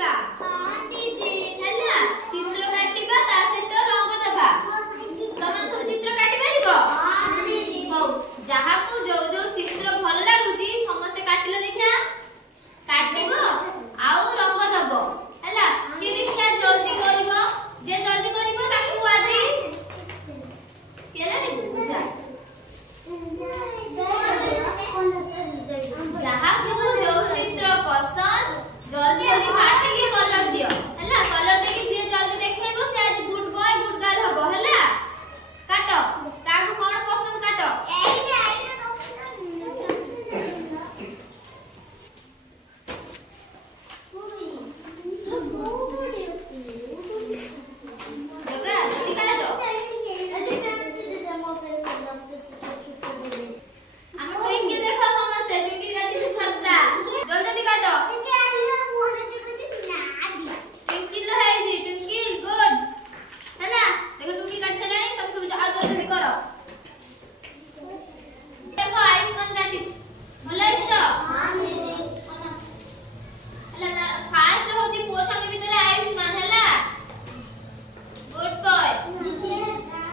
କାଟିବା। ହଁ ଦିଦି। ହେଲା ଚିତ୍ର କାଟିବା ତା ସହିତ ରଙ୍ଗ ଦେବା। ତମେ ସବୁ ଚିତ୍ର କାଟି ପାରିବ? ହଁ ଦିଦି। ହଉ ଯାହାକୁ